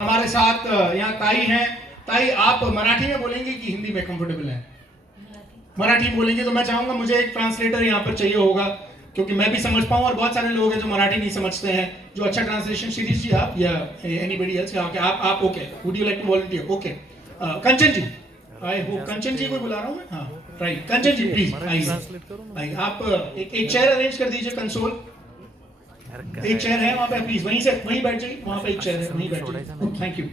हमारे साथ यहाँ ताई हैं। ताई, आप मराठी में बोलेंगे कि हिंदी में कंफर्टेबल है? मराठी बोलेंगे तो मैं चाहूंगा मुझे एक ट्रांसलेटर यहाँ पर चाहिए होगा, क्योंकि मैं भी समझ पाऊँ और बहुत सारे लोग हैं जो मराठी नहीं समझते हैं, जो अच्छा ट्रांसलेशन। शिरीष जी आप या एनीबडी एल्स? आप okay? Would you like to volunteer? Okay, Kanchan ji, I hope Kanchan ji को बुला रहा हूँ मैं। हाँ राइट, कंचन जी प्लीज आइए। आप एक चेयर अरेंज कर दीजिए, कंसोल एक चेयर है वहां पे, प्लीज वहीं बैठ जाइए। वहां पे एक चेयर है, वहीं बैठ जाइए। Thank you.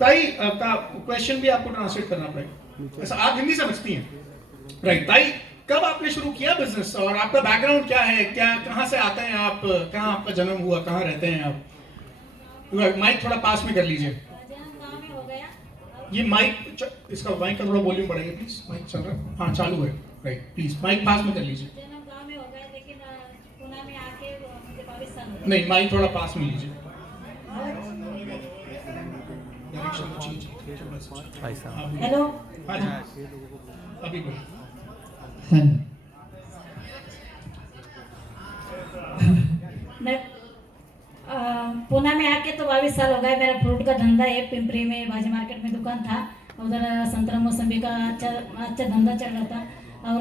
ताई का क्वेश्चन भी आपको ट्रांसलेट करना पड़ेगा। ऐसा आप हिंदी समझती हैं राइट? ताई, कब आपने शुरू किया बिजनेस और आपका बैकग्राउंड क्या है? क्या कहाँ से आते हैं आप? कहाँ आपका जन्म हुआ? कहाँ रहते हैं आप? माइक थोड़ा पास में कर लीजिए। ये माइक, इसका माइक का थोड़ा वॉल्यूम बढ़ाइए प्लीज। माइक चल रहा है? हाँ चालू है राइट, प्लीज माइक पास में कर लीजिए। नहीं, माइक थोड़ा पास में लीजिए। हेलो, हाँ जी, अभी बोलिए। मैं पुणे में आके तो 22 साल हो गए। मेरा फ्रूट का धंधा है, पिंपरी में भाजी मार्केट में दुकान था। उधर संतरा मौसम्बी का अच्छा धंधा चल रहा था। और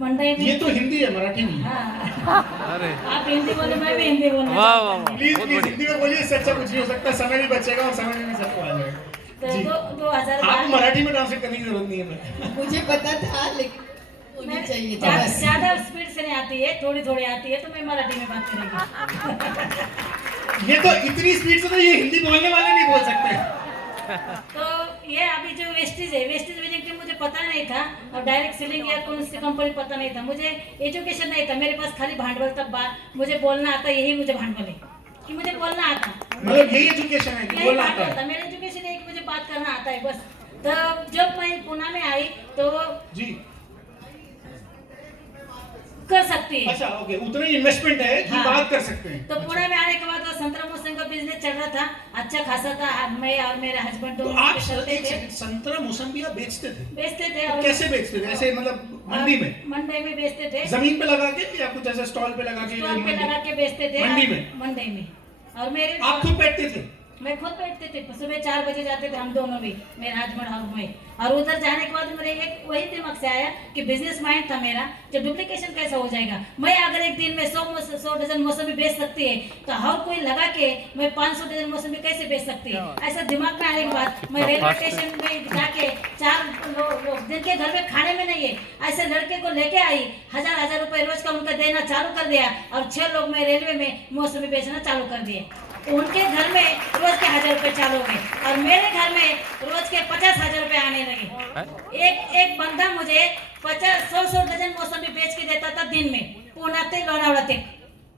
मंडई में, ये तो हिंदी है, मराठी नहीं है। हाँ, अरे आप हिंदी बोले, मैं भी हिंदी बोलना वाह, चाहता हूँ। प्लीज प्लीज हिंदी में बोलिए, इससे अच्छा कुछ नहीं हो सकता। समय भी बचेगा और समय में सबको आ जाएगा। तो जी। 2000 आपको मराठी में ट्रांसलेट करने की जरूरत नहीं है। मुझे पता था लेकिन होनी चाहिए था बस। ज्यादा स्पीड से नहीं आती है, थोड़ी थोड़ी आती है, तो मैं मराठी में बात करेंगी। ये तो इतनी स्पीड से तो ये हिंदी बोलने वाले नहीं बोल सकते। तो ये अभी जो वेस्टेज है, वेस्टेज वेजिंग मुझे पता नहीं था, और डायरेक्ट सेलिंग या कौन सी कंपनी पता नहीं था। मुझे एजुकेशन नहीं था, मेरे पास खाली भांडवल तक मुझे बोलना आता, यही मुझे भांडवल है कि मुझे बोलना आता। मतलब यही एजुकेशन है कि यही बोलना आता भांडवल है? था, मेरा एजुकेशन है कि मुझे बात करना आता है बस। तो जब मैं पुणे में आई तो जी कर सकती है। अच्छा ओके, उतना ही इन्वेस्टमेंट है कि हाँ। बात कर सकते हैं। तो पुणे में आने के बाद वो संतरा मौसम का बिजनेस चल रहा था, अच्छा खासा था। मैं और मेरे हस्बैंड तो दोनों आप चलते थे, संतरा मौसम्बी बेचते थे? बेचते थे। तो और कैसे बेचते थे? ऐसे मतलब मंडी में? मंडी में बेचते थे, जमीन पे लगा के या कुछ ऐसे स्टॉल पे लगा के? स्टॉल पे लगा के बेचते थे मंडी में? मंडी में। और मेरे आप खुद बैठते थे? मैं खुद बैठते थे, सुबह 4 बजे जाते थे हम दोनों भी, मेरा हस्बैंड और मैं। और उधर जाने के बाद मेरे एक वही दिमाग से आया कि बिजनेस माइंड था मेरा, जो डुप्लीकेशन कैसे हो जाएगा। मैं अगर एक दिन में 100 डजन मौसमी बेच सकती है, तो हर कोई लगा के मैं 500 डजन मौसमी कैसे बेच सकती है। ऐसा दिमाग में आने के बाद मैं रेलवे स्टेशन में जाके 4 लोग जिनके घर में खाने में नहीं है, ऐसे लड़के को लेके आई, 1000 रुपए रोज का उनका देना चालू कर दिया। और 6 लोग मैं रेलवे में मौसमी बेचना चालू कर दिए। उनके घर में रोज के 1000 रुपए चालू हो गए और मेरे घर में रोज के 50,000 रुपए आने लगे। एक बंदा मुझे 100 डजन मौसमी बेच के देता था दिन में, पुणे से लोनावला तक,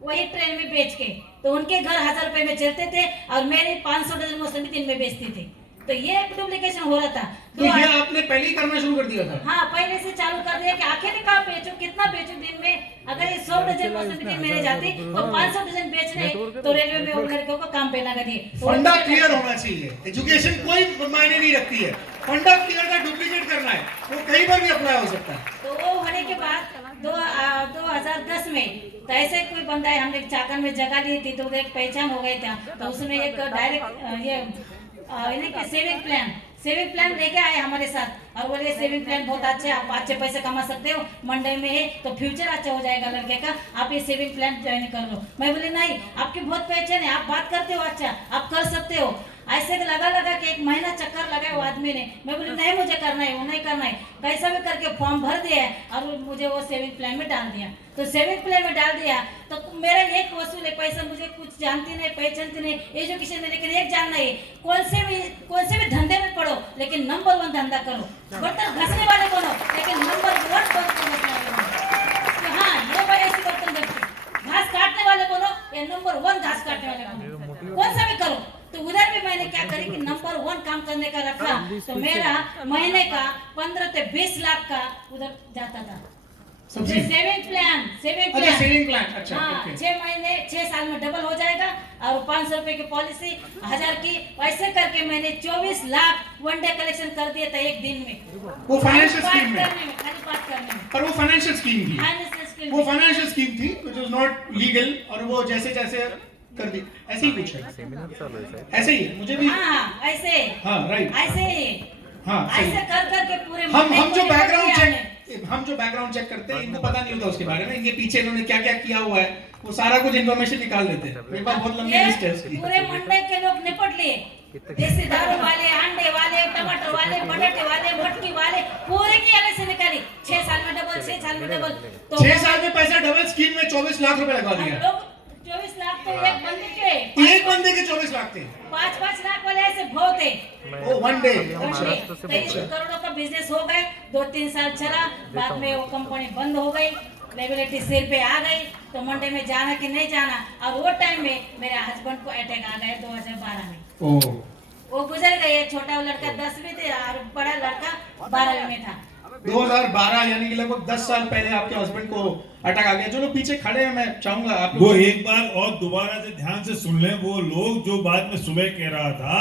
वही ट्रेन में बेच के। तो उनके घर 1000 रुपए में चलते थे और मेरे 500 डजन मौसमी दिन में बेचती थी। तो ये डुप्लीकेशन हो रहा था। तो ये आपने पहले ही करना शुरू कर दिया था? हाँ, पहले से चालू कर दिया कि अकेले कहाँ बेचूं, कितना बेचूं दिन में। अगर ये 100 डजन मौसमी दिन मेरे जाती तो 500 डजन बेचने, तो रेलवे में उन लड़कों को काम पे लगा दिए। फंडा क्लियर होना चाहिए। एजुकेशन कोई मायने नहीं रखती है, फंडा क्लियर का डुप्लीकेट करना है, वो कहीं पर भी अप्लाई हो सकता है। तो वो होने के बाद 2010 में तो ऐसे कोई बंदा है, हमने चाकन में जगह ली थी, तो उधर एक पहचान हो गई था। तो उसमें एक डायरेक्ट ये सेविंग प्लान लेके आए हमारे साथ। और बोले सेविंग प्लान बहुत अच्छा है, आप अच्छे पैसे कमा सकते हो, मंडे में है तो फ्यूचर अच्छा हो जाएगा लड़के का, आप ये सेविंग प्लान ज्वाइन कर लो। मैं बोली नहीं, आपकी बहुत पहचान है, आप बात करते हो अच्छा, आप कर सकते हो। ऐसे लगा के 1 महीना चक्कर लगाया वो आदमी ने। मैं बोली नहीं, मुझे करना है, वो नहीं करना है। कैसा भी करके फॉर्म भर दिया और मुझे वो सेविंग प्लान में डाल दिया। तो सेविंग प्लान में डाल दिया तो मेरा एक वसूल है पैसा, मुझे कुछ जानती नहीं, पहचानती नहीं, एजुकेशन में, लेकिन एक जानना है, कौन से भी धंधे में पढ़ो लेकिन नंबर 1 धंधा करो। बर्तन घसने वाले बनो लेकिन नंबर 1 बर्तन घसने वाले बनो। तो हाँ, ये भाई ऐसी बर्तन घसती, घास काटने वाले बनो या नंबर 1 घास काटने वाले बनो, कौन सा भी करो। तो उधर भी मैंने क्या करी कि नंबर 1 काम करने का रखा। तो मेरा महीने का 15 से 20 लाख का उधर जाता था। सेविंग प्लान अच्छा हाँ, ओके। 6 महीने 6 साल में डबल हो जाएगा। और 500 रुपए की पॉलिसी, 1000 की, ऐसे करके मैंने 24 लाख वन डे कलेक्शन कर दिया था एक दिन में। वो फाइनेंशियल स्कीम में? खाली बात करने में। पर वो फाइनेंशियल स्कीम थी, फाइनेंशियल स्कीम वो फाइनेंशियल स्कीम थी विच वाज नॉट लीगल। और वो जैसे जैसे कर दी, ऐसे ही कुछ है, ऐसे ही है मुझे भी। हाँ ऐसे, हाँ राइट, ऐसे ही, हाँ ऐसे कर करके पूरे हम जो बैकग्राउंड हमने। चेक करते हैं, इनको पता नहीं होता उसके बारे में, इनके पीछे इन्होंने क्या क्या किया हुआ है वो सारा कुछ इन्फॉर्मेशन निकाल देते हैं। मेरे पास बहुत लंबी लिस्ट है उसकी। पूरे मंडे के लोग निपट लिए, देसी दारू वाले, अंडे वाले, टमाटर वाले, बटाटे वाले, मटकी वाले, पूरे की अलग से निकाली। 6 साल में डबल, 6 साल में डबल। तो 6 साल में पैसा डबल, स्कीम में 24 लाख रुपए लगा दिया। लोग 24 लाख तो एक बंदे के, एक बंदे के 24 लाख थे। 5-5 लाख वाले ऐसे बहुत है। ओ वन डे। 23 करोड़ों का बिजनेस हो गए, 2-3 साल चला, बाद में वो कंपनी बंद हो गई, लायबिलिटी सिर पे आ गई, तो मंडे में जाना कि नहीं जाना। और वो टाइम में मेरे हस्बैंड को अटैक आ गया 2012 में। वो गुजर गए, छोटा लड़का 10वीं थे और बड़ा लड़का 12वीं में था। 2012 यानी कि लगभग 10 साल पहले आपके हस्बैंड को अटैक आ गया। जो लोग पीछे खड़े हैं, मैं चाहूंगा आप वो एक बार और दोबारा से ध्यान से सुन लें। वो लोग जो बाद में सुबह कह रहा था,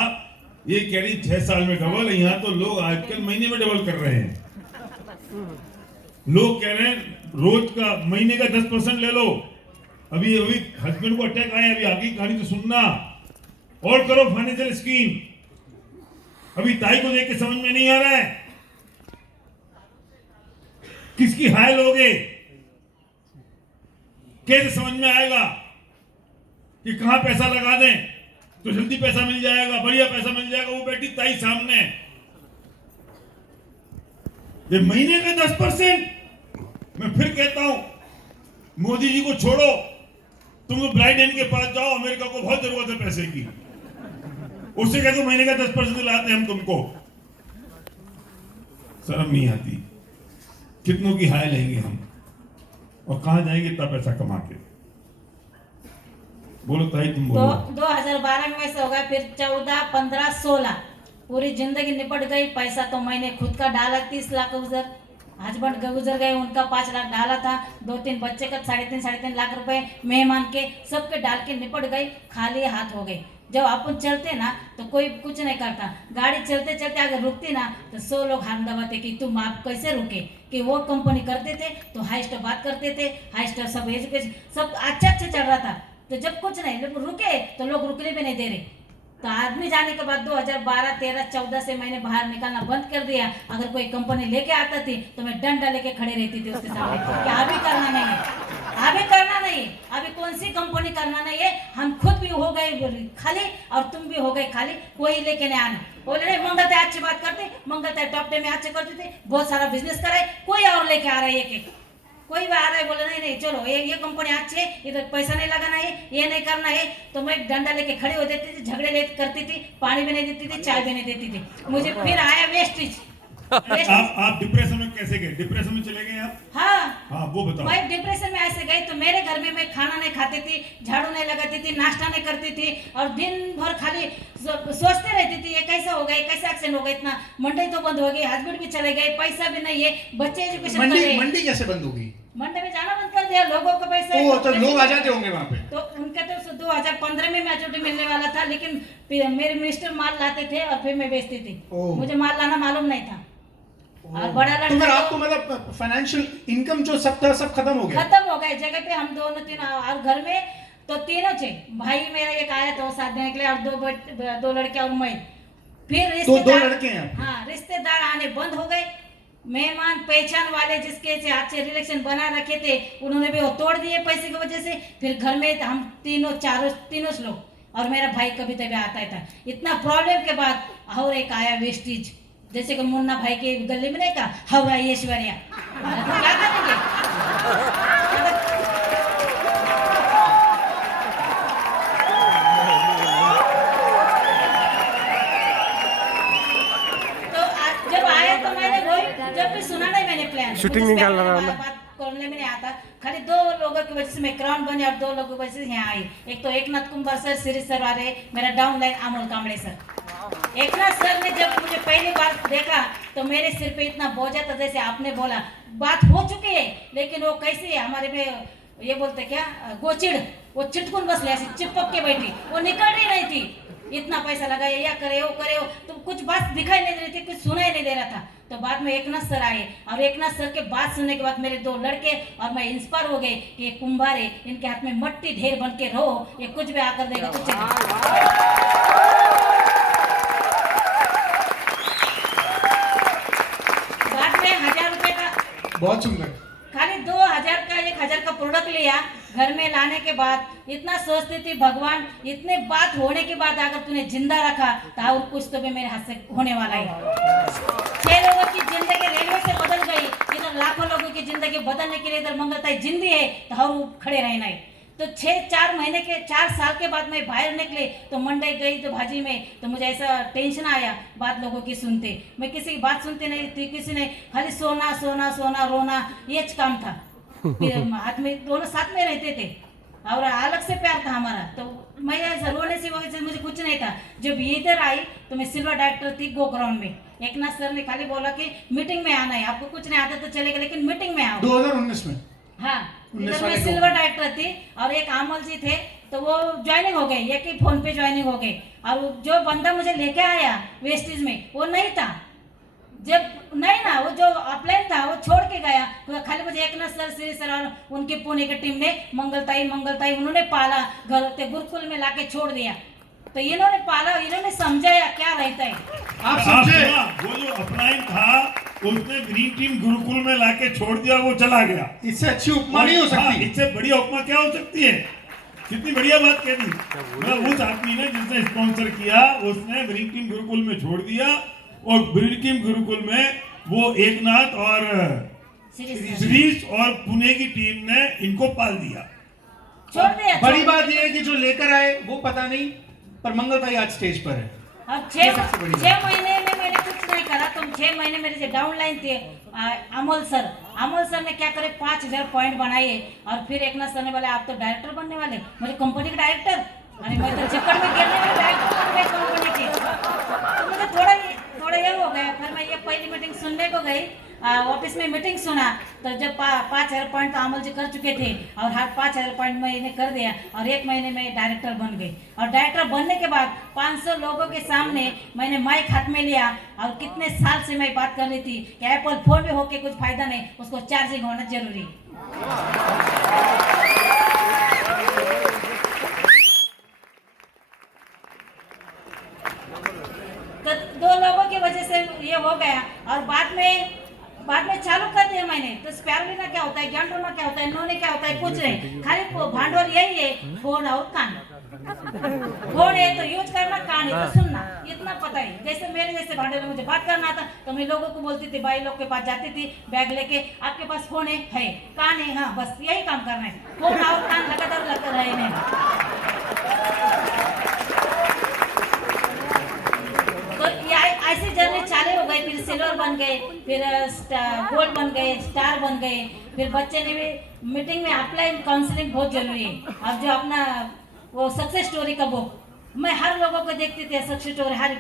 ये कह रही 6 साल में डबल, यहाँ तो लोग आजकल महीने में डबल कर रहे हैं। लोग कह रहे हैं रोज का, महीने का 10% ले लो। अभी हस्बैंड को अटैक आया, अभी आगे कहानी तो सुनना और करो फाइनेंशियल स्कीम। अभी ताई को देख के समझ में नहीं आ रहा है किसकी हाय लोगे, कैसे समझ में आएगा कि कहां पैसा लगा दें तो जल्दी पैसा मिल जाएगा, बढ़िया पैसा मिल जाएगा। वो बैठी ताई सामने, ये महीने का 10%। मैं फिर कहता हूं, मोदी जी को छोड़ो, तुम तो ब्राइट एंड के पास जाओ, अमेरिका को बहुत जरूरत है पैसे की, उससे कहते महीने का 10% दिलाते हम तुमको। शर्म नहीं आती? कितनों की हाय लेंगे हम और कहां जाएंगे इतना पैसा कमा के? बोलो ताई, तुम बोलो। 2012 में ऐसा होगा, फिर 14, 15, 16 पूरी जिंदगी निपट गई। पैसा तो मैंने खुद का डाला 30 लाख गुजर, हस्बैंड गुजर गए, उनका 5 लाख डाला था, 2-3 बच्चे का 3.5 लाख रुपए मेहमान के सबके डाल के निपट गई, खाली हाथ हो गई। जब अपन चलते ना तो कोई कुछ नहीं करता, गाड़ी चलते चलते अगर रुकती ना तो 100 लोग हाथ दबाते कि तुम आप कैसे रुके। कि वो कंपनी करते थे तो हाई स्टॉप बात करते थे, हाई स्टॉप सब एजुकेशन सब अच्छा चल रहा था। तो जब कुछ नहीं रुके तो लोग रुकने भी नहीं दे रहे। तो आदमी जाने के बाद 2012, 13, 14 से मैंने बाहर निकालना बंद कर दिया। अगर कोई कंपनी लेके आता थी तो मैं डंडा लेके खड़े रहती थी उसके सामने कि अभी करना नहीं है, अभी करना नहीं है, अभी कौन सी कंपनी करना नहीं है, हम खुद भी हो गए खाली और तुम भी हो गए खाली, कोई लेके नहीं आना। बोले नहीं, मंगलते अच्छी बात करते, मंगलते टॉप डे में अच्छे करते थे, बहुत सारा बिजनेस करे, कोई और लेके आ रहा है एक, कोई भी आ रहा है बोले नहीं नहीं चलो ये कंपनी अच्छी है, इधर पैसा नहीं लगाना है, ये नहीं करना है। तो मैं डंडा लेके खड़े हो देती थी, झगड़े करती थी, पानी भी नहीं देती थी, चाय भी नहीं देती थी। मुझे फिर आया वेस्टेज। आप डिप्रेशन में कैसे गए? डिप्रेशन में चले गए आप? हाँ वो बताओ। मैं डिप्रेशन में ऐसे गई तो मेरे घर में मैं खाना नहीं खाती थी, झाड़ू नहीं लगाती थी, नाश्ता नहीं करती थी और दिन भर खाली सोचते रहती थी ये कैसा हो गया, कैसा एक्सीडेंट हो गया, इतना मंडी तो बंद हो गई, हस्बैंड भी चले गए, पैसा भी नहीं है, बच्चे एजुकेशन कर रहे हैं। मंडी कैसे बंद होगी? मंडी में जाना बंद कर दिया, लोगों को पैसा तो लोग आ जाते होंगे वहाँ पे। तो उनका तो 2015 में मैच्योरिटी मिलने वाला था, लेकिन मेरे मिनिस्टर माल लाते थे और फिर मैं बेचती थी, मुझे माल लाना मालूम नहीं था। और बड़ा लड़का तो फिर आपको मतलब फाइनेंशियल इनकम जो सब था सब खत्म हो गया? खत्म हो गए। जगह पे हम दोनों तीन और घर में तो तीनों थे, भाई मेरा एक आया था वो साथ देने के लिए और 2 लड़के और मैं। फिर तो 2 लड़के हैं? हाँ, रिश्तेदार आने बंद हो गए, मेहमान पहचान वाले जिसके से अच्छे रिलेशन बना रखे थे उन्होंने भी वो तोड़ दिए पैसे की वजह से। फिर घर में हम तीनों लोग और मेरा भाई कभी तभी आता था। इतना प्रॉब्लम के बाद और एक आया वेस्टेज, जैसे कि मुन्ना भाई के गले में नहीं कहा हवरा ऐश्वर्या, तो क्या करेंगे? तो जब आया तो मैंने वही जब भी सुना नहीं मैंने प्लान, शूटिंग निकाल रहा है ना, बात करने में नहीं आता। खाली 2 लोगों की वजह से मैं क्राउन बनी और 2 लोगों की वजह से यहाँ आई। एक तो एकनाथ कुंभार सर, सिरीज सर आ रहे, मेरा down line Amol Kambade sir. Eknath sir ने जब मुझे पहली बार देखा तो मेरे सिर पे इतना बोझा था, जैसे आपने बोला बात हो चुकी है, लेकिन वो कैसे हमारे में ये बोलते क्या गोचिड़, वो चिटकुन बस ले ऐसी चिपक के बैठी, वो निकल ही नहीं थी। इतना पैसा लगाए, या करे वो करे वो, तो कुछ बात दिखाई नहीं दे रही थी, कुछ सुनाई नहीं दे रहा था। तो बाद में एकनाथ सर आए, और एकनाथ सर के बात सुनने के बाद मेरे 2 लड़के और मैं इंस्पायर हो गए कि ये कुंभार है, इनके हाथ में मट्टी ढेर बन के रहो, ये कुछ भी आकर देगा तो बाद में 1000 रुपए का, बहुत सुंदर। खाली 2000 का 1000 का प्रोडक्ट लिया। घर में लाने के बाद इतना सोचती थी, भगवान इतने बात होने के बाद अगर तूने जिंदा रखा तो और कुछ तो भी मेरे हाथ से होने वाला है। 6 लोगों की जिंदगी रेलवे से बदल गई, इधर लाखों लोगों की जिंदगी बदलने के लिए इधर मंगलताई जिंदी है तो और खड़े रहना है। तो 4 साल के बाद मैं बाहर निकले तो मंडई गई तो भाजी में, तो मुझे ऐसा टेंशन आया बात लोगों की सुनते, मैं किसी की बात सुनती नहीं थी, किसी ने खाली सोना सोना सोना रोना ये काम था। फिर हाथ में दोनों साथ में रहते थे और अलग से प्यार था हमारा। तो मैं ऐसा रोने से वजह से मुझे कुछ नहीं था। जब इधर आई तो मैं सिल्वर डायरेक्टर थी गो ग्राउंड में। एकनाथ सर ने खाली बोला कि मीटिंग में आना है, आपको कुछ नहीं आता तो चलेगा लेकिन मीटिंग में आओ। 2019 में, हाँ, इधर मैं सिल्वर डायरेक्टर थी और एक आमल जी थे तो वो ज्वाइनिंग हो गए, एक ही फोन पे ज्वाइनिंग हो गए। और जो बंदा मुझे लेके आया वेस्टेज में वो नहीं था, जब नहीं ना वो जो अपलाइन था वो छोड़ के गया। तो खाली मुझे एकनाथ सर, श्री सर और उनके पुणे की टीम ने मंगलताई उन्होंने पाला, घर ते गुरुकुल में लाके छोड़ दिया। तो इन्होंने पाला, इन्होंने समझाया क्या रहता है। आप समझे? वो जो अपलाइन था उसने ग्रीन टीम गुरुकुल में लाके छोड़ दिया, वो चला गया। इससे अच्छी उपमा नहीं हो सकती। इससे बढ़िया उपमा क्या हो सकती है? कितनी बढ़िया बात कह दी। मतलब उस आदमी ने जिसने स्पॉन्सर किया उसने ग्रीन टीम गुरुकुल में छोड़ दिया, और ग्रीन टीम गुरुकुल में वो एकनाथ और श्रीश और पुणे की टीम ने इनको पाल दिया, छोड़ दिया। बड़ी बात यह है कि जो लेकर आए वो पता नहीं, पर मंगलताई आज स्टेज पर है। अब 6 महीने में मैंने कुछ नहीं करा। तो 6 महीने मेरे जो डाउनलाइन थे अमोल सर ने क्या करे 5000 पॉइंट बनाए। और फिर एकनाथ सर ने बोला आप तो डायरेक्टर बनने वाले, मुझे कंपनी का डायरेक्टर, अरे मैं तो चक्कर में गिरने वाली डायरेक्टर बन गई कंपनी की। तो मुझे थोड़ा ये हो गया। फिर मैं ये पहली मीटिंग सुनने को गई, ऑफिस में मीटिंग सुना। तो जब 5000 पॉइंट तो अमल जी कर चुके थे और हाथ 5000 पॉइंट मैंने कर दिया और 1 महीने में डायरेक्टर बन गई। और डायरेक्टर बनने के बाद 500 लोगों के सामने मैंने माइक हाथ में लिया। और कितने साल से मैं बात कर रही थी कि एप्पल फोन में होके कुछ फायदा नहीं, उसको चार्जिंग होना जरूरी। तो 2 लोगों की वजह से ये हो गया। और बाद में चालू कर दिया मैंने। तो स्पैरुलिना क्या होता है, गैंड्रोमा क्या होता है, नोने क्या होता है, कुछ नहीं, खाली भांडवल यही है, फोन और कान। फोन है तो यूज करना, कान है तो सुनना, इतना पता है। जैसे मेरे जैसे भांडवल में मुझे बात करना था तो मैं लोगों को बोलती थी, भाई लोग के पास जाती थी बैग लेके, आपके पास फोन है कान है, हाँ बस यही काम करना है, फोन और कान लगातार लगे रहे नहीं। ऐसी जर्नी चालू हो गई। फिर सिल्वर बन गए, फिर गोल्ड बन गए, स्टार बन गए। फिर बच्चे ने भी मीटिंग में ऑफलाइन काउंसलिंग बहुत जरूरी है। अब जो अपना वो सक्सेस स्टोरी का बुक मैं हर लोगों को देखती थी, सक्सेस स्टोरी, हर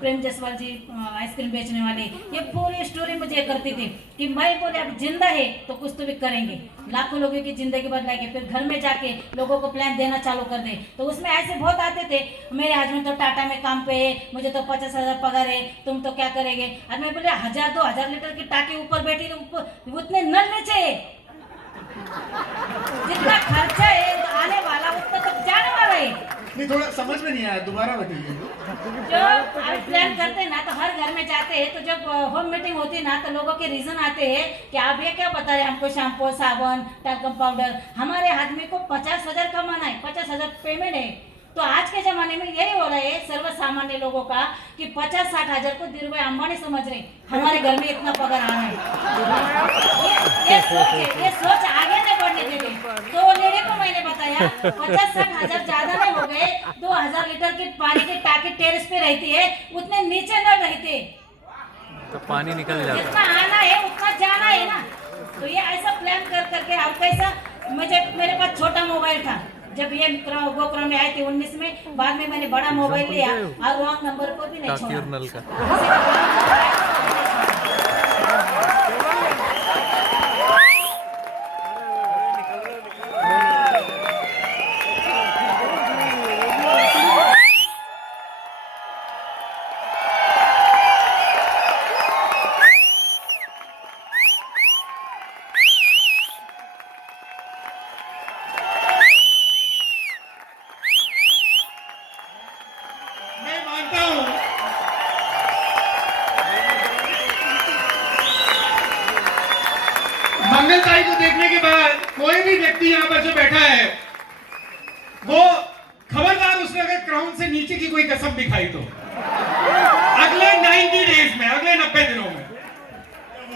प्रेम जसवाल जी आइसक्रीम बेचने वाले, ये पूरी स्टोरी मुझे करती थी कि मैं बोले अब जिंदा है तो कुछ तो भी करेंगे, लाखों लोगों की जिंदगी बदलाएंगे। फिर घर में जाके लोगों को प्लान देना चालू कर दे। तो उसमें ऐसे बहुत आते थे, मेरे हस्बैंड तो टाटा में काम पे है, मुझे तो 50,000 पगार है, तुम तो क्या करेंगे। और मैं बोले 1000-2000 लीटर की टाकी ऊपर बैठी तो उतने नल नहीं चाहिए, जितना खर्चा है आने वाला उतना तो जाने वाला है। नहीं, थोड़ा समझ में नहीं आया, दोबारा बताइए। जो आप प्लान करते हैं ना तो हर घर में जाते हैं, तो जब होम मीटिंग होती है ना तो लोगों के रीजन आते हैं कि आप ये क्या बता रहे हैं हमको, शैम्पू साबुन टाल्कम पाउडर। हमारे आदमी को 50,000 कमाना है, 50,000 पेमेंट है। तो आज के जमाने में यही हो रहा है सर्व सामान्य लोगों का कि 50-60 हजार को धीरू भाई अंबानी समझ रहे, हमारे घर में इतना पगार आना है। ये सोच आगे नहीं बढ़ने देंगे। तो लेडी को मैंने बताया 50-60 हजार ज्यादा नहीं हो गए, 2000 लीटर की पानी की टाकी टेरेस पे रहती है, उतने नीचे न रहते तो पानी निकल जाता है। जितना आना है उतना जाना है ना। तो ये ऐसा प्लान कर करके अब कैसा, मेरे पास छोटा मोबाइल था जब ये गोक्रम में आए थे 19 में, बाद में मैंने बड़ा मोबाइल लिया और रॉन्ग नंबर को भी नहीं छोड़ा। काजल ताई को देखने के बाद कोई भी व्यक्ति यहाँ पर जो बैठा है वो खबरदार उसने अगर क्राउन से नीचे की कोई कसम दिखाई तो अगले 90 डेज में, अगले 90 दिनों में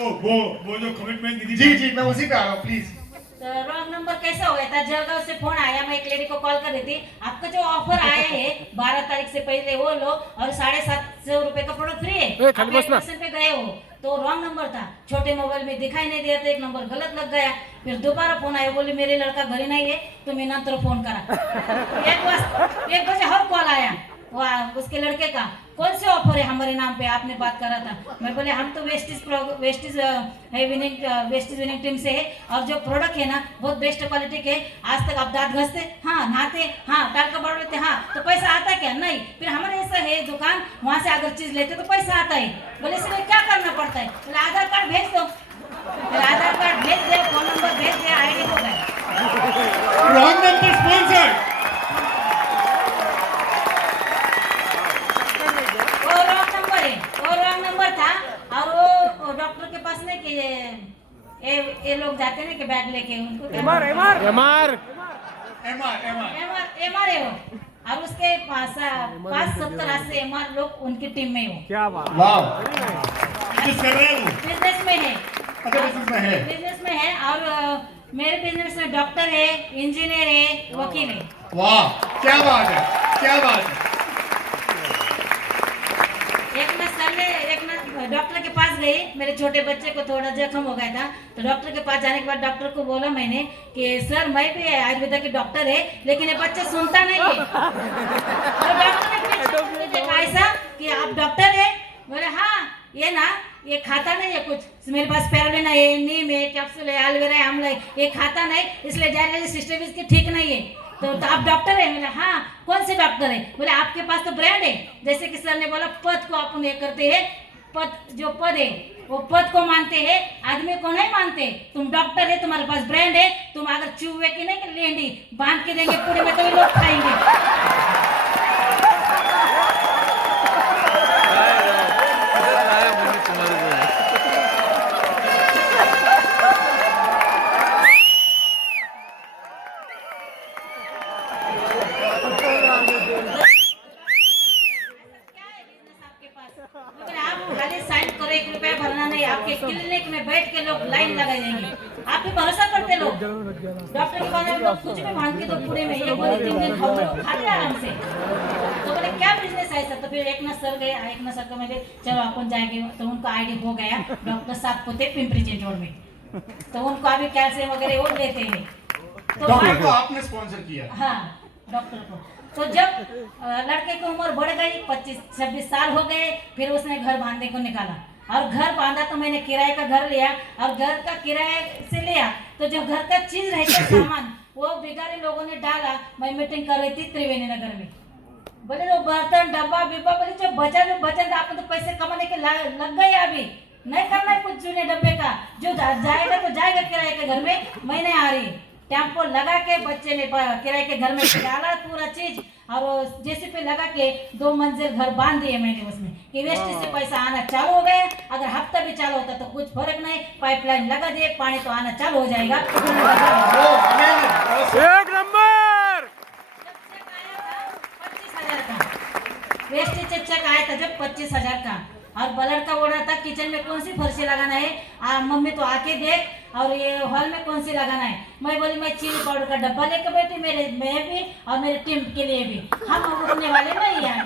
वो जो कमिटमेंट की जी जी मैं उसी पे आ रहा हूँ प्लीज। रॉन्ग नंबर कैसा हो गया था? जलगांव से फोन आया, मैं एक लेडी को कॉल कर रही थी, आपका जो ऑफर आया है 12 तारीख से पहले वो लो और 750 रुपए का प्रोडक्ट फ्री है, आप 1% पे गए हो तो रॉन्ग नंबर था। छोटे मोबाइल में दिखाई नहीं दिया तो एक नंबर गलत लग गया। फिर दोबारा फोन आया, बोले मेरे लड़का घरे नहीं है तो मैं नंतर फोन करा। एक बजे और कॉल आया उसके लड़के का, कौन से ऑफर है हमारे नाम पे, आपने बात करा था। मैं बोले हम तो वेस्टिज विनिंग टीम से है और जो प्रोडक्ट है ना बहुत बेस्ट क्वालिटी के। आज तक आप दांत घसते, हाँ नहाते, हाँ टाल का बाल लेते, हाँ तो पैसा आता क्या? नहीं। फिर हमारे ऐसा है दुकान, वहाँ से अगर चीज लेते तो पैसा आता है। बोले इसलिए क्या करना पड़ता है? बोले आधार कार्ड भेज दो। फिर आधार कार्ड भेज दिया, फोन नंबर भेज दिया, आईडी हो गया। Wrong number sponsored. वो रॉन्ग नंबर था और वो डॉक्टर के पास नहीं कि ये लोग जाते ना कि बैग लेके उनको एमआर है वो, और उसके पास 5-70 एमआर लोग उनकी टीम में हो। क्या बात। वाह बिजनेस कर रहे हैं वो। बिजनेस में है, अच्छा बिजनेस में है और मेरे बिजनेस में डॉक्टर है, इंजीनियर है, वकील है। वाह क्या बात है, क्या बात है। एक ना डॉक्टर के पास गई, मेरे छोटे बच्चे को थोड़ा जख्म हो गया था तो डॉक्टर के पास जाने के बाद डॉक्टर को बोला मैंने कि सर मैं भी आयुर्वेदा के डॉक्टर है लेकिन ये बच्चा सुनता नहीं है। तो डॉक्टर ने पूछा देखा ऐसा कि आप डॉक्टर है? बोले हाँ, ये ना ये खाता नहीं है कुछ, मेरे पास पैरालिन है, नीम है, कैप्सूल है, एलोवेरा है, आंवला है, ये खाता नहीं इसलिए डायलिसिस सिस्टम इसकी ठीक नहीं है। तो आप डॉक्टर है? बोले हाँ। कौन से डॉक्टर है? बोले आपके पास तो ब्रांड है, जैसे कि सर ने बोला पद को अपन ये करते हैं, पद जो पद है वो पद को मानते हैं, आदमी को नहीं मानते। तुम डॉक्टर है, तुम्हारे पास ब्रांड है, तुम अगर चूहे की नहीं कि लेंडी बांध के देंगे पूरे में तो भी लोग खाएंगे। आपके क्लिनिक में बैठ के लोग लाइन लगाएंगे, आप भी भरोसा करते लोग। डॉक्टर के पास लोग कुछ भी मांग के तो पूरे में ये बोले 3 दिन खाओ, खाते आराम से। तो बोले क्या बिजनेस है सर? तो फिर एक ना सर गए, एक ना सर को मैंने चलो अपन जाएंगे तो उनको आईडी हो गया। डॉक्टर साहब को थे पिंपरी चिंचवड़ में, तो उनको अभी कैल्शियम वगैरह वो लेते हैं। तो डॉक्टर को आपने स्पॉन्सर किया? हाँ डॉक्टर को। तो जब लड़के की उम्र बढ़ गई, 25-26 साल हो गए, फिर उसने घर बांधने को निकाला और घर बांधा तो मैंने किराए का घर लिया और घर का किराए से लिया तो जो घर का चीज रहता सामान वो बिगाड़े लोगों ने डाला। मैं मीटिंग कर रही थी त्रिवेणी नगर में, बोले वो बर्तन डब्बा बिब्बा बोले जो बचन आपको तो पैसे कमाने के लग गए, अभी नहीं करना है कुछ चूने डब्बे का, जो जाएगा तो जाएगा किराए के घर में। मैं नहीं आ रही, टेम्पो लगा के बच्चे ने किराए के घर में डाला पूरा चीज और जैसे पे लगा के 2 मंजिल घर बांध दिए मैंने उसमें कि वेस्टेज से पैसा आना चालू हो गया। अगर हफ्ता भी चालू होता तो कुछ फर्क नहीं, पाइपलाइन लगा दिए, पानी तो आना चालू हो जाएगा। एक नंबर। चेक आया था 25,000 का, वेस्टेज चेक आया था जब 25,000 का। और बलर का बोल रहा था किचन में कौन सी फर्शी लगाना है, मम्मी तो आके देख, और ये हॉल में कौन सी लगाना है। मैं बोली मैं चीनी पाउडर का डब्बा लेकर बैठी, मैं भी और मेरे टीम के लिए भी, हम रुकने वाले नहीं हैं।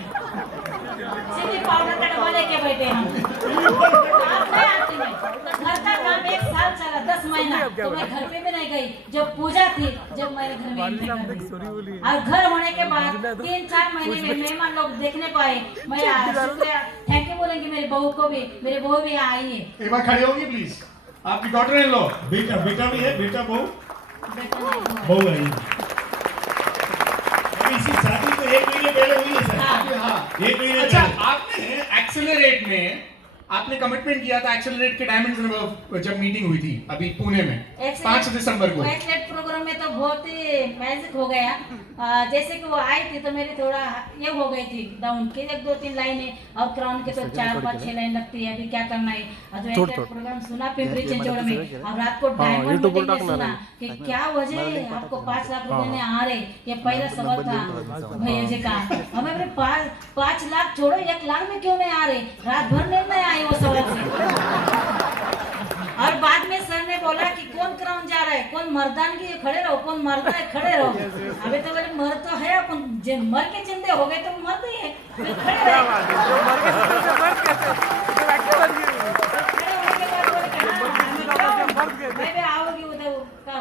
चीनी पाउडर का डब्बा लेके बैठे हम। आप नहीं आती मैं, घर का काम 1 साल चला, 10 महीना, तो मैं घर पे भी नहीं गई। जब पूजा थी, जब मेरे घर में एंट्री कर दी। और घर होने के बाद 3-4 महीने में मेहमान लोग देखने को आए। मैं शुक्रिया थैंक यू बोलेंगी मेरी बहू को भी, मेरी बहू भी आई है। एक बार खड़ी होगी प्लीज, आपकी डॉटर इन लो। बेटा भी है, बेटा बहू बेटा है। इसी शादी तो 1 महीने पहले हुई है सर। हाँ। हाँ 1 महीने अच्छा, पहले। आपने एक्सेलरेट में आपने कमिटमेंट किया था एक्सेलरेट के डायमंड्स में जब मीटिंग हुई थी अभी पुणे में Accelerate- 5 दिसंबर को। एक्सलेट प्रोग्राम में तो बहुत ही मैजिक हो गया। जैसे कि वो आई थी तो मेरी थोड़ा ये हो गई थी डाउन कि 1-2-3 लाइनें और क्राउन के तो 4-5-6 लाइन लगती है, अभी क्या करना है। और जो एक्सलेट प्रोग्राम सुना पिंपरी चिंचवड़ में और रात को डायमंड मीटिंग में सुना कि क्या वजह है आपको 5 लाख रुपए ने आ रहे, ये पहला सबक था भैया जी का। हमें अपने 5 लाख छोड़ो 1 लाख में क्यों नहीं आ रहे, रात भर नींद नहीं आई वो सबक से। और बाद में सर ने बोला कि कौन क्राउन जा रहा है, कौन मर्दान की खड़े रहो, कौन मरदा है खड़े रहो। अभी तो बोले मर तो है अपन, मर के जिंदे हो गए तो मर ही है, फिर खड़े रहो। खड़े होने के बाद बोले कि हाँ, मैं भी आओगी उधर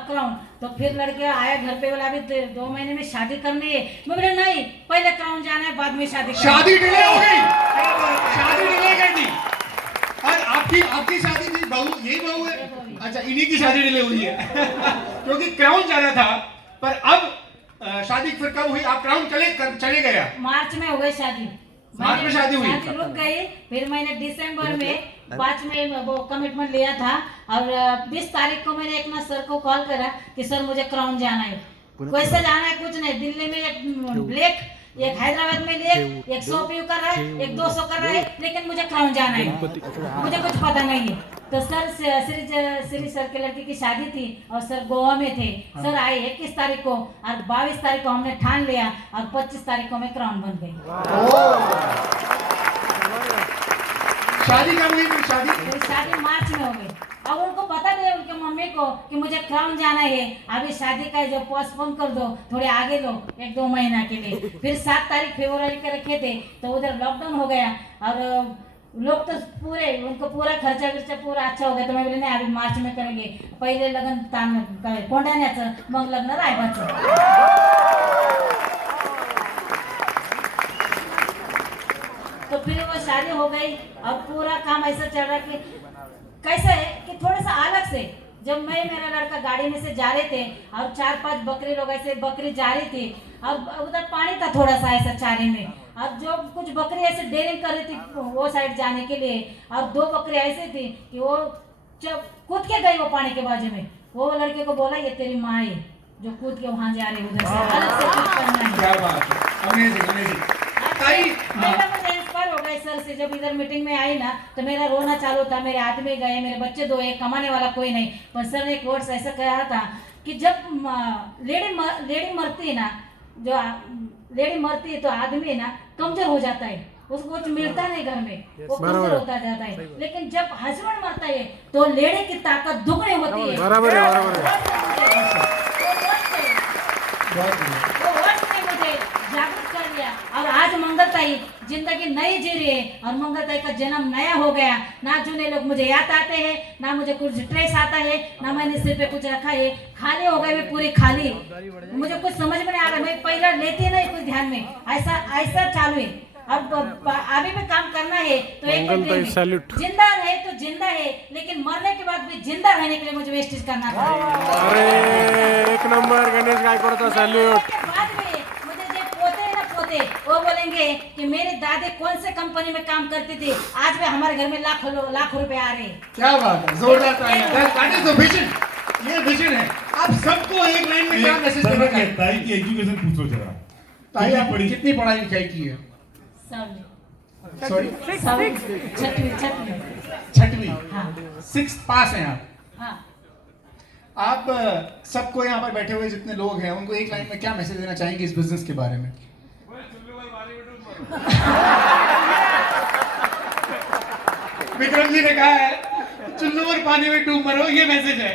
क्राउन। तो फिर लड़के आया घर पे, बोला अभी 2 महीने में शादी करनी है। मैं बोले नहीं, पहले क्राउन जाना है, बाद में शादी करनी है। शादी डिले हो गई, शादी डिले कर दी। और आपकी शादी थी, बहू यही बहू है। अच्छा, इन्हीं की शादी डिले हुई है क्योंकि क्राउन जाना था। पर अब शादी फिर कब हुई? आप क्राउन चले गया? मार्च में हो गई शादी। मार्च में शादी हुई? शादी रुक गई। फिर मैंने दिसंबर में 5 में वो कमिटमेंट लिया था और 20 तारीख को मैंने एक ना सर को कॉल करा कि सर मुझे क्राउन जाना है। कैसे जाना है कुछ नहीं, दिल्ली में एक ब्लैक, एक हैदराबाद में लेक, एक 100 पीयू कर रहा है, एक 200 कर रहा है, लेकिन मुझे क्राउन जाना है, मुझे कुछ पता नहीं है। तो सर श्री सर के लड़की की शादी थी और सर गोवा में थे। सर आए 21 तारीख को और 22 तारीख को हमने ठान लिया और 25 तारीख को मैं क्राउन बन गई। शादी कब हुई? फिर शादी मार्च में हो गई। अब उनको पता नहीं है उनके मम्मी को कि मुझे क्राउन जाना है, अभी शादी का जो पोस्टपोन कर दो, थोड़े आगे लो 1-2 महीना के लिए। फिर 7 तारीख फरवरी के रखे थे तो उधर लॉकडाउन हो गया और लोग तो पूरे उनको पूरा खर्चा पूरा अच्छा हो गया। तो मैं बोले नहीं, अभी मार्च में करेंगे, पहिले लग्न तान कोंडाण्याचं मग लग्न रायबाचं। तो फिर वो शादी हो गई और पूरा काम ऐसा चल रहा कि कैसा है कि थोड़ा सा अलग से, जब मैं मेरा लड़का गाड़ी में से जा रहे थे और 4-5 बकरी लोग ऐसे बकरी जा रही थी और उधर पानी था थोड़ा सा ऐसा चारे में, और जो कुछ बकरी ऐसे डेयरिंग कर रही थी वो साइड जाने के लिए, और 2 बकरी ऐसे थी कि वो जब कूद के गई वो पानी के बाजू में, वो लड़के को बोला ये तेरी माँ है जो कूद के वहां जा रही उधर से, अलग से कुछ करना है। क्या बात है, अमेजिंग अमेजिंग। मुझे इंस्पायर हो गई सर से। जब इधर मीटिंग में आई ना तो मेरा रोना चालू था, मेरे आदमी गए, मेरे बच्चे 2 हैं, कमाने वाला कोई नहीं। पर सर ने एक वर्ड्स ऐसा कहा था कि जब लेडी मरती है ना, जो लेडी मरती है तो आदमी ना कमजोर हो जाता है, उसको कुछ मिलता नहीं घर में, वो कमजोर होता जाता है। लेकिन जब हस्बैंड मरता है तो लेडी की ताकत दुगनी होती है। बराबर है। मुझे जागरूक कर दिया और आज मंगलताई जिंदगी नई जी रही है और मंगलताई का जन्म नया हो गया। ना जूने लोग मुझे याद आते हैं, ना मुझे कुछ ट्रेस आता है, ना मैंने सिर पे कुछ रखा है, खाली हो गई मैं पूरी खाली। मुझे कुछ समझ में नहीं आ रहा, मैं पहला लेती नहीं कुछ ध्यान में, ऐसा चालू है। अब अभी भी काम करना है तो एक जिंदा रहे तो जिंदा है, लेकिन मरने के बाद भी जिंदा रहने के लिए मुझे वेस्टेज करना था। अरे एक नंबर गणेश गायकवाड का सैल्यूट। बाद में मुझे जो पोते हैं ना पोते, वो बोलेंगे कि मेरी दादी कौन से कंपनी में काम करती थी, आज भी हमारे घर में लाख रुपए आ रहे हैं। क्या बात है, जोरदार तालियां। दैट इज द विजन, ये विजन है। आप सबको एक लाइन में क्या मैसेज देना चाहते हैं? ताई की एजुकेशन पूछो जरा। ताई आप कितनी पढ़ाई लिखाई की है? सॉरी 6वीं हाँ 6th पास हैं आप। हाँ। आप सबको यहाँ पर बैठे हुए जितने लोग हैं उनको एक लाइन में क्या मैसेज देना चाहेंगे इस बिजनेस के बारे में? विक्रम जी ने कहा है चुल्लू और पानी में डूब मरो, ये मैसेज है।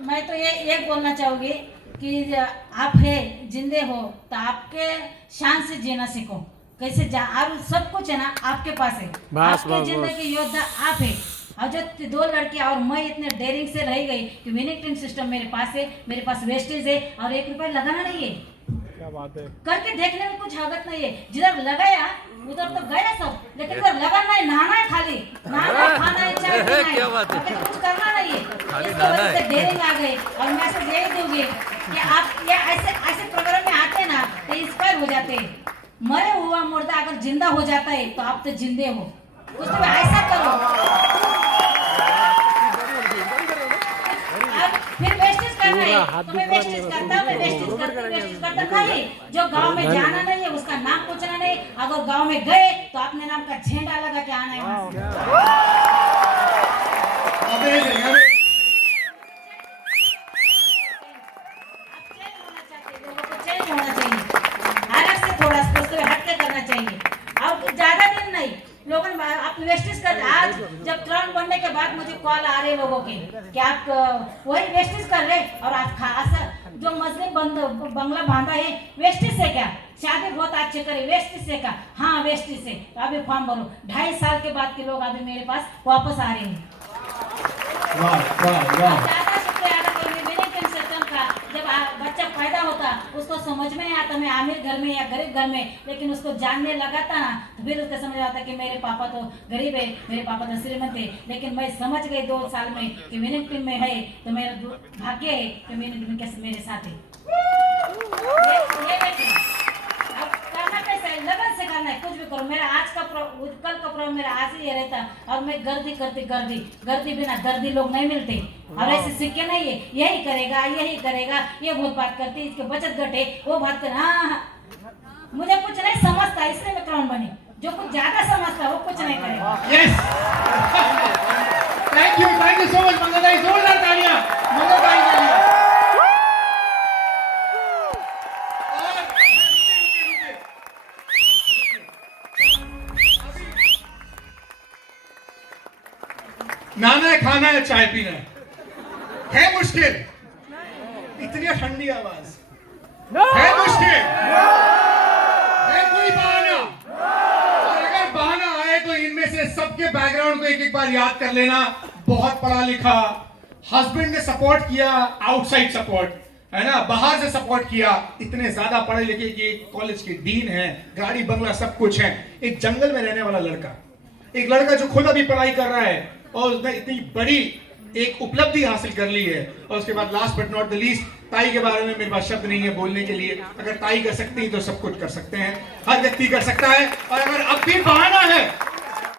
मैं तो ये बोलना चाहूंगी कि आप है जिंदे हो तो आपके शान से जीना सीखो। कैसे और सब कुछ है ना आपके पास है, आपके जिंदगी योद्धा आप है। और जो 2 लड़कियां और मैं इतने डेयरिंग से रह गई कि विनिंग टीम सिस्टम मेरे पास है, मेरे पास वेस्टेज है और 1 रुपया लगाना नहीं है। क्या बात है, करके देखने में कुछ हरकत नहीं है। जिधर लगाया उधर तो गया सब, लेकिन उधर लगाना है, नहाना है, खाली नहाना है, खाना है, चाय पीना है, बाकी तो कुछ करना नहीं है। इस वजह से डेयरिंग आ गई। और मैसेज यही दूंगी कि आप ये ऐसे प्रोग्राम में आते ना तो इंस्पायर हो जाते हैं। मरे हुआ मुर्दा अगर जिंदा हो जाता है तो आप तो जिंदे हो। कुछ तो ऐसा करो। अब फिर वेस्टेज करना है तो मैं वेस्टेज करता हूँ, मैं वेस्टेज करता नहीं। जो गांव में जाना नहीं है उसका नाम पूछना नहीं, अगर गांव में गए तो अपने नाम का झंडा लगा के आना है वहां से। Amazing, amazing. लोगों को चेंज होना चाहिए, अलग से थोड़ा सा हट के करना चाहिए। अब ज्यादा दिन नहीं, लोगों ने आप वेस्टेज कर, आज जब क्राउन बनने के बाद मुझे कॉल आ रहे लोगों के कि आप वही वेस्टेज कर रहे और आप खासा जो मजलिम बंगला बांधा है वेस्टेज से क्या, शादी बहुत अच्छे करे वेस्टेज से का, हाँ वेस्टेज से। तो अभी फॉर्म भरो, 2.5 साल के बाद के लोग अभी मेरे पास वापस आ रहे हैं। वाह वाह वाह। ज्यादा शुक्रिया अदा करेंगे मेरे सिस्टम का। जब बच्चा पैदा होता उसको समझ में नहीं आता मैं अमीर घर में या गरीब घर में, लेकिन उसको जानने लगा था ना तो फिर उसको समझ आता कि मेरे पापा तो गरीब है, मेरे पापा तो श्रीमंत है। लेकिन मैं समझ गई 2 साल में कि विनिंग टीम में है तो मेरा भाग्य है कि विनिंग टीम के मेरे साथ है। ये देखिए, अब करना कैसा है, लगन से करना है, कुछ भी करो। मेरा आज का कल का प्रॉब्लम मेरा आज ही ये रहता और मैं गर्दी करती गर्दी बिना दर्दी लोग नहीं मिलते। और ऐसे सिक्के नहीं है, यही करेगा ये बहुत बात करती, इसके बचत घट है वो बात कर। हाँ मुझे कुछ नहीं समझता इसलिए मैं क्राउन बनी, जो कुछ ज्यादा समझता वो कुछ नहीं करेगा। Yes. Thank you so much मंगल भाई, जोरदार तालियां मंगल भाई के लिए। नाना है, खाना है, चाय पीना है मुश्किल, इतनी ठंडी आवाज है मुश्किल, है कोई बहाना। और अगर बहाना आए तो इनमें से सबके बैकग्राउंड को एक बार याद कर लेना। बहुत पढ़ा लिखा, हस्बैंड ने सपोर्ट किया, आउटसाइड सपोर्ट है ना, बाहर से सपोर्ट किया, इतने ज्यादा पढ़े लिखे कि कॉलेज के डीन है, गाड़ी बंगला सब कुछ है, एक जंगल में रहने वाला लड़का, एक लड़का जो खुद अभी पढ़ाई कर रहा है और उसने इतनी बड़ी एक उपलब्धि हासिल कर ली है। और उसके बाद last but not the least, ताई के बारे में मेरे पास शब्द नहीं है बोलने के लिए। अगर ताई कर सकती है तो सब कुछ कर सकते हैं, हर व्यक्ति कर सकता है। और अगर अब भी बहाना है